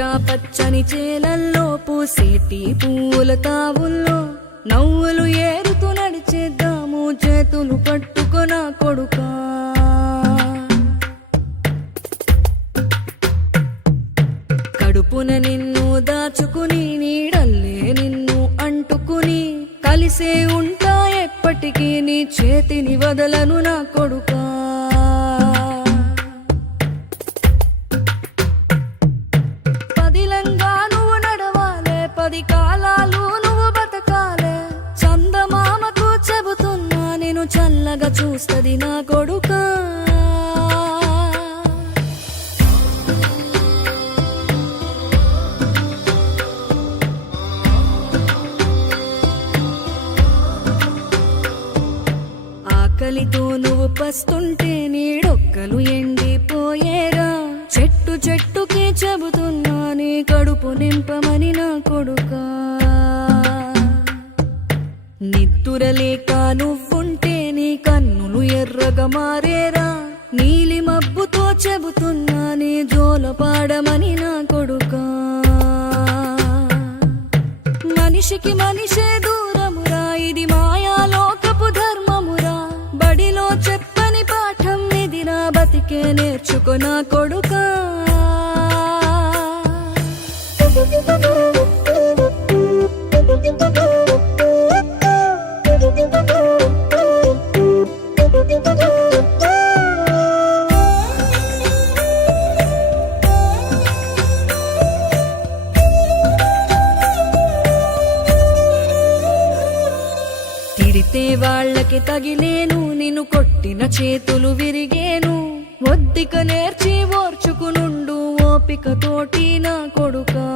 పచ్చని చేలల్లో పూసేటి పూల తావుల్లో నవ్వులు ఏరుతూ నడిచేద్దాము చేతులు పట్టుకొన కొడుకా. కడుపున నిన్ను దాచుకుని నీడల్లే నిన్ను అంటుకుని కలిసే ఉంటా ఎప్పటికీ నీ చేతిని వదలను నా కొడుకా. పదిలంగా నువ్వు నడవాలే, 10 కాలాలు నువ్వు బతకాలే. చందమామకు చెబుతున్నా నేను చల్లగా చూస్తది నా కొడుకా. ఆకలితో నువ్వు పస్తుంటే నీడొక్కలు ఎండిపోయేరా. చెట్టు చెట్టుకే చెబుతున్నా నీ కడుపు నింపమని నా కొడుకా. నిద్దురలేక నువ్వుంటే నీ కన్నులు ఎర్రగా మారేరా. నీలి మబ్బుతో చెబుతున్నా నీ జోల పాడమని నా కొడుకా. మనిషికి మనిషే దూరమురా, ఇది మాయాలోకపు ధర్మమురా. బడిలో చెప్పని పాఠం ఇది నా బతికే నేర్చుకో నా కొడుకా. తిడితే వాళ్ళకి తగిలేను, నిన్ను కొట్టిన చేతులు విరిగేను. ఒద్దిక నేర్చి ఓర్చుకునుండు ఓపిక తోటి నా కొడుకా.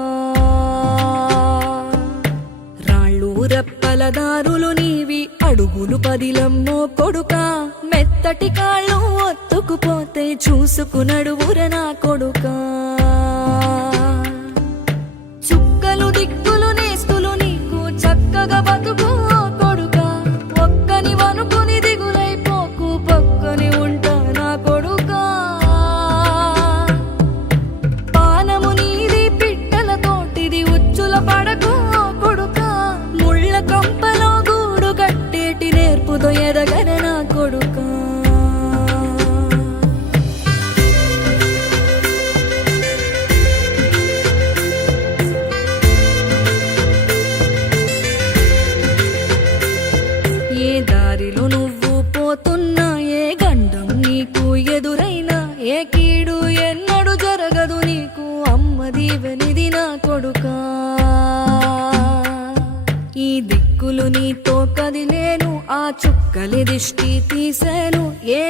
రాళ్ళు రప్పల దారులు నీవి, అడుగులు 10లమ్మో కొడుకా. మెత్తటి కాళ్ళు ఒత్తుకుపోతే చూసుకునడువుర నా కొడుకా. చుక్కలు దిక్కులు నేస్తులు నీకు చక్కగా బతుకు కొడుకా. ఒక్కని వనుకుని దిగులైపోకు, పక్కని ఉంటా నా కొడుకా. పానము నీది పిట్టల తోటిది, ఉచ్చుల పడకు కొడుకా. ముళ్ళ కంపలో గూడు కట్టేటి నేర్పుతో ఎదగన నా కొడుకా. ఏ దారిలో నువ్వు పోతున్నా, ఏ గండం నీకు ఎదురైనా, ఏ కీడు ఎన్నడు జరగదు నీకు అమ్మ దీవెనిది నా కొడుకా. ఈ దిక్కులు నీతో కదిలేను, ఆ చుక్కలి దిష్టి తీసేను. ఏ